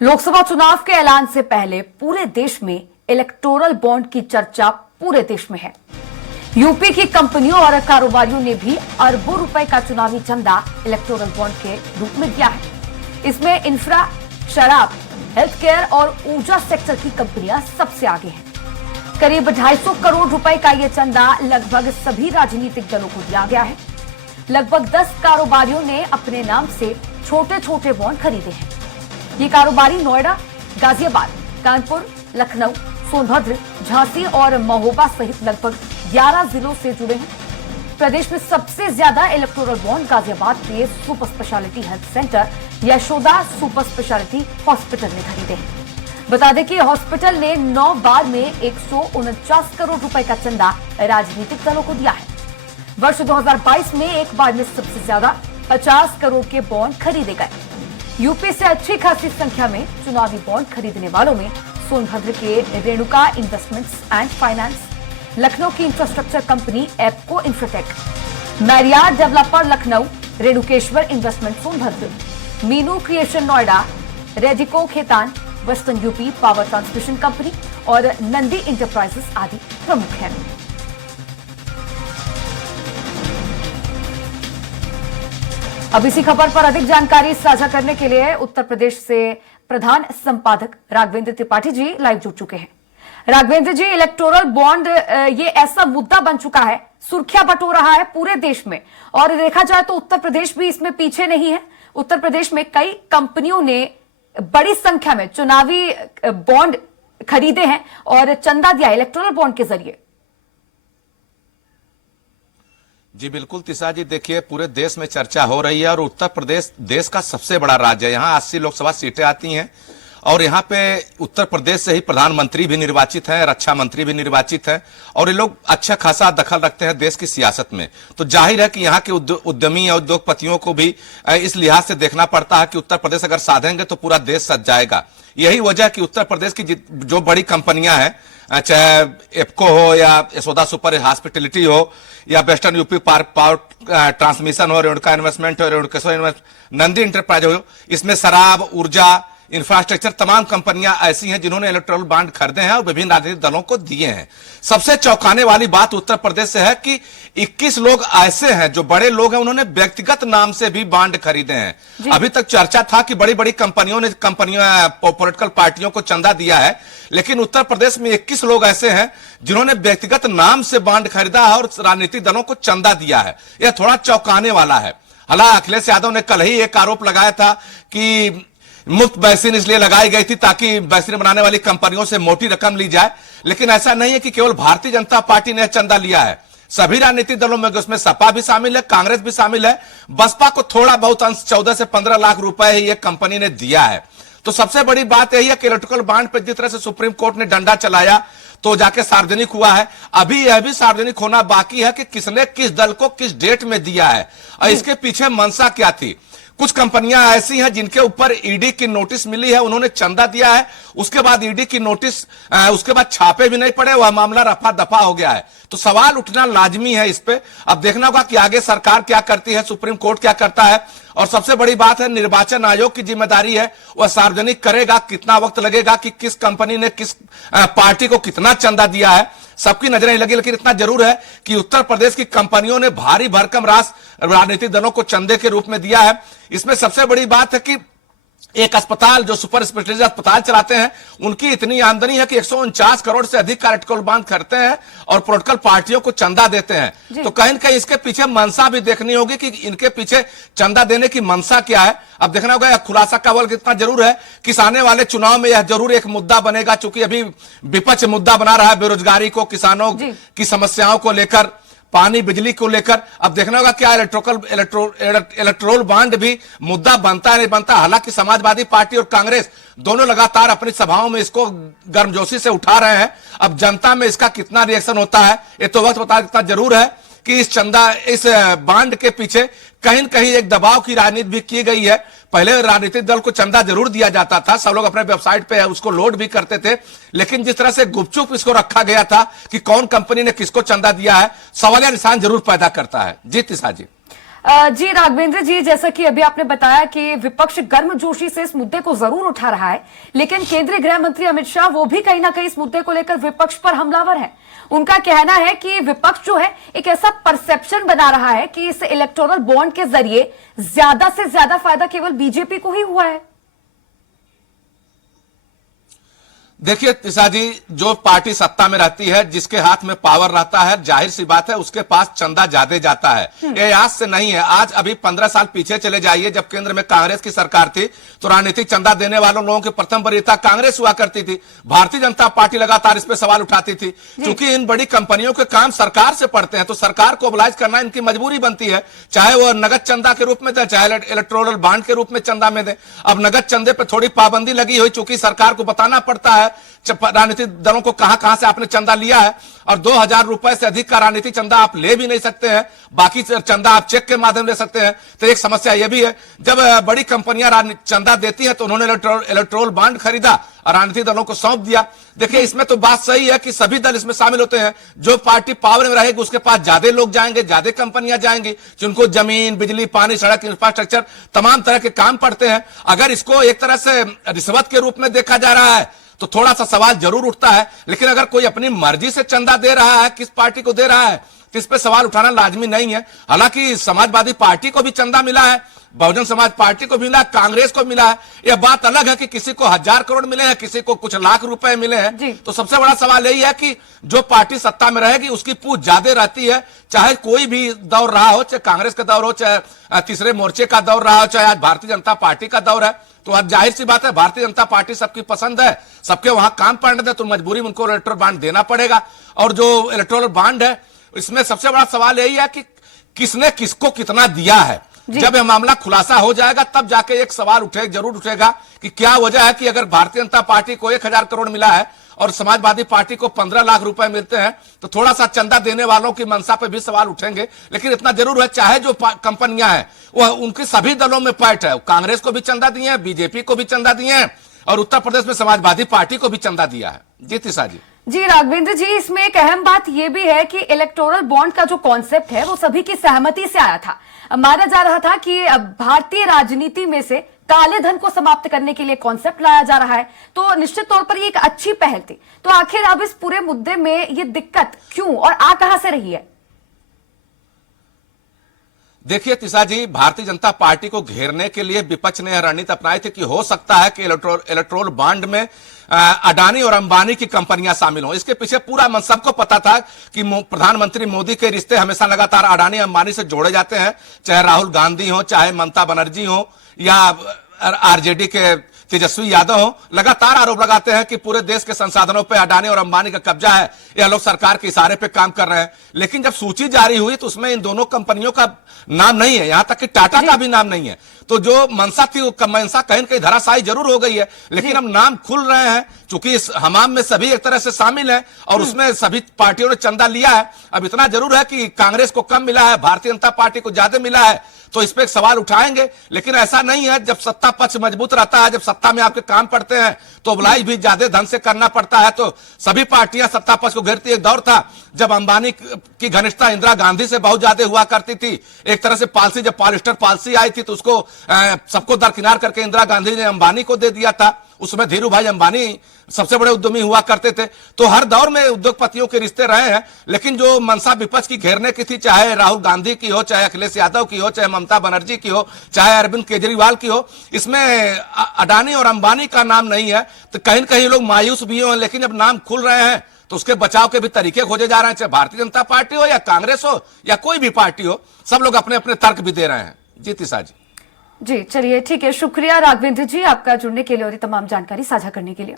लोकसभा चुनाव के ऐलान से पहले पूरे देश में इलेक्टोरल बॉन्ड की चर्चा पूरे देश में है। यूपी की कंपनियों और कारोबारियों ने भी अरबों रुपए का चुनावी चंदा इलेक्टोरल बॉन्ड के रूप में दिया है। इसमें इंफ्रा, शराब, हेल्थ केयर और ऊर्जा सेक्टर की कंपनियां सबसे आगे हैं। करीब 250 करोड़ रुपए का यह चंदा लगभग सभी राजनीतिक दलों को दिया गया है। लगभग 10 कारोबारियों ने अपने नाम से छोटे छोटे बॉन्ड खरीदे हैं। ये कारोबारी नोएडा, गाजियाबाद, कानपुर, लखनऊ, सोनभद्र, झांसी और महोबा सहित लगभग 11 जिलों से जुड़े हैं। प्रदेश में सबसे ज्यादा इलेक्टोरल बॉन्ड गाजियाबाद के super speciality health centre Yashoda super speciality hospital ने खरीदे हैं। बता दें कि हॉस्पिटल ने 9 बार में 149 करोड़ रुपए का चंदा राजनीतिक दलों को दिया है। वर्ष 2022 में एक बार में सबसे ज्यादा 50 करोड़ के बॉन्ड खरीदे गए। यूपी से अच्छी खासी संख्या में चुनावी बॉन्ड खरीदने वालों में सोनभद्र के Renuka investments and finance, Lucknow की इंफ्रास्ट्रक्चर कंपनी एप्को इंफ्राटेक, मैरियार्ड developer Lucknow, Renukeshwar investment Sonbhadra, Meenu creation Noida, Radico Khaitan, western UP power transmission company और नंदी इंटरप्राइजेस आदि प्रमुख हैं। अब इसी खबर पर अधिक जानकारी साझा करने के लिए उत्तर प्रदेश से प्रधान संपादक राघवेंद्र त्रिपाठी जी लाइव जुड़ चुके हैं। राघवेंद्र जी, इलेक्टोरल बॉन्ड ये ऐसा मुद्दा बन चुका है, सुर्खियां बटो रहा है पूरे देश में, और देखा जाए तो उत्तर प्रदेश भी इसमें पीछे नहीं है। उत्तर प्रदेश में कई कंपनियों ने बड़ी संख्या में चुनावी बॉन्ड खरीदे हैं और चंदा दिया इलेक्टोरल बॉन्ड के जरिए। जी बिल्कुल तिशा जी, देखिए पूरे देश में चर्चा हो रही है और उत्तर प्रदेश देश का सबसे बड़ा राज्य है। यहाँ 80 लोकसभा सीटें आती हैं और यहाँ पे उत्तर प्रदेश से ही प्रधानमंत्री भी निर्वाचित हैं, रक्षा मंत्री भी निर्वाचित हैं और ये लोग अच्छा खासा दखल रखते हैं देश की सियासत में। तो जाहिर है कि यहाँ के उद्यमी और उद्योगपतियों को भी इस लिहाज से देखना पड़ता है कि उत्तर प्रदेश अगर साधेंगे तो पूरा देश सज जाएगा। यही वजह है कि उत्तर प्रदेश की जो बड़ी कंपनियां हैं, चाहे एप्को हो या यशोदा सुपर हॉस्पिटलिटी हो या वेस्टर्न यूपी पावर ट्रांसमिशन हो, रेणुका इन्वेस्टमेंट हो, रेणुकेश्वर इन्वेस्ट, नंदी इंटरप्राइज हो, इसमें शराब, ऊर्जा, इंफ्रास्ट्रक्चर तमाम कंपनियां ऐसी हैं जिन्होंने इलेक्टोरल बॉन्ड खरीदे हैं और विभिन्न राजनीतिक दलों को दिए हैं। सबसे चौंकाने वाली बात उत्तर प्रदेश से है कि 21 लोग ऐसे हैं जो बड़े लोग हैं, उन्होंने व्यक्तिगत नाम से भी बॉन्ड खरीदे हैं। अभी तक चर्चा था कि बड़ी बड़ी कंपनियों ने पॉलिटिकल पार्टियों को चंदा दिया है, लेकिन उत्तर प्रदेश में 21 लोग ऐसे हैं जिन्होंने व्यक्तिगत नाम से बॉन्ड खरीदा है और राजनीतिक दलों को चंदा दिया है। यह थोड़ा चौंकाने वाला है। हालांकि अखिलेश यादव ने कल ही एक आरोप लगाया था कि मुफ्त वैक्सीन इसलिए लगाई गई थी ताकि वैक्सीन बनाने वाली कंपनियों से मोटी रकम ली जाए, लेकिन ऐसा नहीं है कि केवल भारतीय जनता पार्टी ने चंदा लिया है। सभी राजनीतिक दलों में, उसमें सपा भी शामिल है, कांग्रेस भी शामिल है। बसपा को थोड़ा बहुत अंश 14 से 15 लाख रुपए ही एक कंपनी ने दिया है। तो सबसे बड़ी बात यही है कि इलेक्टोरल बॉन्ड पर जिस तरह से सुप्रीम कोर्ट ने डंडा चलाया तो जाके सार्वजनिक हुआ है। अभी यह भी सार्वजनिक होना बाकी है कि किसने किस दल को किस डेट में दिया है और इसके पीछे मंशा क्या थी। कुछ कंपनियां ऐसी हैं जिनके ऊपर ईडी की नोटिस मिली है, उन्होंने चंदा दिया है, उसके बाद ईडी की नोटिस, उसके बाद छापे भी नहीं पड़े, वह मामला रफा दफा हो गया है। तो सवाल उठना लाजमी है इस पे। अब देखना होगा कि आगे सरकार क्या करती है, सुप्रीम कोर्ट क्या करता है। और सबसे बड़ी बात है, निर्वाचन आयोग की जिम्मेदारी है, वह सार्वजनिक करेगा। कितना वक्त लगेगा कि किस कंपनी ने किस पार्टी को कितना चंदा दिया है, सबकी नजरें लगी। लेकिन इतना जरूर है कि उत्तर प्रदेश की कंपनियों ने भारी भरकम राशि राजनीतिक दलों को चंदे के रूप में दिया है। इसमें सबसे बड़ी बात है कि एक अस्पताल जो सुपर स्पेशलिटी अस्पताल चलाते हैं, उनकी इतनी आमदनी है कि 149 करोड़ से अधिक का इलेक्टोरल बॉन्ड करते हैं और पॉलिटिकल पार्टियों को चंदा देते हैं। तो कहीं न कहीं इसके पीछे मंशा भी देखनी होगी कि इनके पीछे चंदा देने की मंशा क्या है। अब देखना होगा, खुलासा का बल इतना जरूर है कि आने वाले चुनाव में यह जरूर एक मुद्दा बनेगा, चूंकि अभी विपक्ष मुद्दा बना रहा है बेरोजगारी को, किसानों की समस्याओं को लेकर, पानी बिजली को लेकर। अब देखना होगा क्या इलेक्टोरल बॉन्ड भी मुद्दा बनता है नहीं बनता। हालांकि समाजवादी पार्टी और कांग्रेस दोनों लगातार अपनी सभाओं में इसको गर्मजोशी से उठा रहे हैं। अब जनता में इसका कितना रिएक्शन होता है ये तो वक्त बता देता जरूर है कि इस बॉन्ड के पीछे कहीं न कहीं एक दबाव की राजनीति भी की गई है। पहले राजनीतिक दल को चंदा जरूर दिया जाता था, सब लोग अपने वेबसाइट पे उसको लोड भी करते थे, लेकिन जिस तरह से गुपचुप इसको रखा गया था कि कौन कंपनी ने किसको चंदा दिया है, सवालिया निशान जरूर पैदा करता है। जी तिशा जी। जी राघवेंद्र जी, जैसा कि अभी आपने बताया कि विपक्ष गर्मजोशी से इस मुद्दे को जरूर उठा रहा है, लेकिन केंद्रीय गृह मंत्री अमित शाह वो भी कहीं ना कहीं इस मुद्दे को लेकर विपक्ष पर हमलावर है। उनका कहना है कि विपक्ष जो है एक ऐसा परसेप्शन बना रहा है कि इस इलेक्टोरल बॉन्ड के जरिए ज्यादा से ज्यादा फायदा केवल बीजेपी को ही हुआ है। देखिए तिशा जी, जो पार्टी सत्ता में रहती है, जिसके हाथ में पावर रहता है, जाहिर सी बात है उसके पास चंदा ज्यादा जाता है। ये आज से नहीं है, आज अभी 15 साल पीछे चले जाइए, जब केंद्र में कांग्रेस की सरकार थी तो राजनीतिक चंदा देने वालों लोगों की प्रथम वरीयता कांग्रेस हुआ करती थी। भारतीय जनता पार्टी लगातार इस पर सवाल उठाती थी, क्योंकि इन बड़ी कंपनियों के काम सरकार से पड़ते हैं, तो सरकार को ओबलाइज करना इनकी मजबूरी बनती है, चाहे वो नगद चंदा के रूप में दे, चाहे इलेक्टोरल बॉन्ड के रूप में चंदा में दे। अब नगद चंदे पर थोड़ी पाबंदी लगी हुई, चूंकि सरकार को बताना पड़ता है राजनीतिक दलों को कहां से आपने चंदा लिया है, और 2000 रुपए से अधिक का राजनीतिक चंदा आप ले भी नहीं सकते हैं, बाकी चंदा आप चेक के माध्यम ले सकते हैं। तो एक समस्या यह भी है, जब बड़ी कंपनियां चंदा देती हैं तो उन्होंने इलेक्टोरल बॉन्ड खरीदा और राजनीतिक दलों को सौंप दिया। देखिए, इसमें तो बात सही है कि सभी दल इसमें शामिल होते हैं। जो पार्टी पावर में रहेगी उसके पास ज्यादा लोग जाएंगे, ज्यादा कंपनियां जाएंगी, जिनको जमीन, बिजली, पानी, सड़क, इंफ्रास्ट्रक्चर, तमाम तरह के काम पड़ते हैं। अगर इसको एक तरह से रिश्वत के रूप में देखा जा रहा है तो थोड़ा सा सवाल जरूर उठता है, लेकिन अगर कोई अपनी मर्जी से चंदा दे रहा है, किस पार्टी को दे रहा है, तो इस पे सवाल उठाना लाजमी नहीं है। हालांकि समाजवादी पार्टी को भी चंदा मिला है, बहुजन समाज पार्टी को मिला, कांग्रेस को मिला है। यह बात अलग है कि किसी को 1000 करोड़ मिले हैं, किसी को कुछ लाख रुपए मिले हैं। तो सबसे बड़ा सवाल यही है कि जो पार्टी सत्ता में रहेगी उसकी पूछ ज्यादा रहती है, चाहे कोई भी दौर रहा हो, चाहे कांग्रेस का दौर हो, चाहे तीसरे मोर्चे का दौर रहा हो, चाहे आज भारतीय जनता पार्टी का दौर है। तो अब जाहिर सी बात है, भारतीय जनता पार्टी सबकी पसंद है, सबके वहां काम पड़ने थे, तो मजबूरी में उनको इलेक्टोरल बॉन्ड देना पड़ेगा। और जो इलेक्टोरल बॉन्ड है, इसमें सबसे बड़ा सवाल यही है कि किसने किसको कितना दिया है। जब यह मामला खुलासा हो जाएगा तब जाके एक सवाल जरूर उठेगा कि क्या वजह है कि अगर भारतीय जनता पार्टी को 1000 करोड़ मिला है और समाजवादी पार्टी को 15 लाख रुपए मिलते हैं, तो थोड़ा सा चंदा देने वालों की मंशा पे भी सवाल उठेंगे। लेकिन इतना जरूर है, चाहे जो कंपनियां हैं वह उनके सभी दलों में पैठ है, कांग्रेस को भी चंदा दिए हैं, बीजेपी को भी चंदा दिए हैं, और उत्तर प्रदेश में समाजवादी पार्टी को भी चंदा दिया है। जी तिशा जी। जी राघवेंद्र जी, इसमें एक अहम बात यह भी है कि इलेक्टोरल बॉन्ड का जो कॉन्सेप्ट है वो सभी की सहमति से आया था। माना जा रहा था कि भारतीय राजनीति में से काले धन को समाप्त करने के लिए कॉन्सेप्ट लाया जा रहा है, तो निश्चित तौर पर ये एक अच्छी पहल थी। तो आखिर अब इस पूरे मुद्दे में ये दिक्कत क्यों और आ कहां से रही है? देखिए तिशा जी, भारतीय जनता पार्टी को घेरने के लिए विपक्ष ने रणनीति अपनाई थी कि हो सकता है कि इलेक्टोरल बॉन्ड में अडानी और अंबानी की कंपनियां शामिल हो। इसके पीछे पूरा मन सबको पता था कि प्रधानमंत्री मोदी के रिश्ते हमेशा लगातार अडानी अंबानी से जोड़े जाते हैं, चाहे राहुल गांधी हो, चाहे ममता बनर्जी हो, या आरजेडी के तेजस्वी यादव हो। लगातार आरोप लगाते हैं कि पूरे देश के संसाधनों पे अडानी और अंबानी का कब्जा है, यह लोग सरकार के इशारे पे काम कर रहे हैं। लेकिन जब सूची जारी हुई तो उसमें इन दोनों कंपनियों का नाम नहीं है, यहां तक कि टाटा का भी नाम नहीं है। तो जो मंशा थी वो मंशा कहीं कहीं धराशायी जरूर हो गई है, लेकिन अब नाम खुल रहे हैं, चूंकि इस हमाम में सभी एक तरह से शामिल हैं और उसमें सभी पार्टियों ने चंदा लिया है। अब इतना जरूर है कि कांग्रेस को कम मिला है, भारतीय जनता पार्टी को ज्यादा मिला है, तो इस पे एक सवाल उठाएंगे। लेकिन ऐसा नहीं है, जब सत्ता पक्ष मजबूत रहता है, जब सत्ता में आपके काम पड़ते हैं तो oblige भी ज्यादा धन से करना पड़ता है। तो सभी पार्टियां सत्ता पक्ष को घेरती। एक दौर था जब अंबानी की घनिष्ठता इंदिरा गांधी से बहुत ज्यादा हुआ करती थी। एक तरह से पॉलिसी, जब पॉलिस्टर पॉलिसी आई थी तो उसको सबको दरकिनार करके इंदिरा गांधी ने अंबानी को दे दिया था। उसमें धीरू भाई अंबानी सबसे बड़े उद्यमी हुआ करते थे। तो हर दौर में उद्योगपतियों के रिश्ते रहे हैं, लेकिन जो मंशा विपक्ष की घेरने की थी, चाहे राहुल गांधी की हो, चाहे अखिलेश यादव की हो, चाहे ममता बनर्जी की हो, चाहे अरविंद केजरीवाल की हो, इसमें अडानी और अंबानी का नाम नहीं है। तो कहीं न कहीं लोग मायूस भी हो, लेकिन जब नाम खुल रहे हैं तो उसके बचाव के भी तरीके खोजे जा रहे हैं, चाहे भारतीय जनता पार्टी हो या कांग्रेस हो या कोई भी पार्टी हो, सब लोग अपने अपने तर्क भी दे रहे हैं। जी तिशा जी। जी चलिए ठीक है, शुक्रिया राघवेंद्र जी आपका जुड़ने के लिए और ये तमाम जानकारी साझा करने के लिए।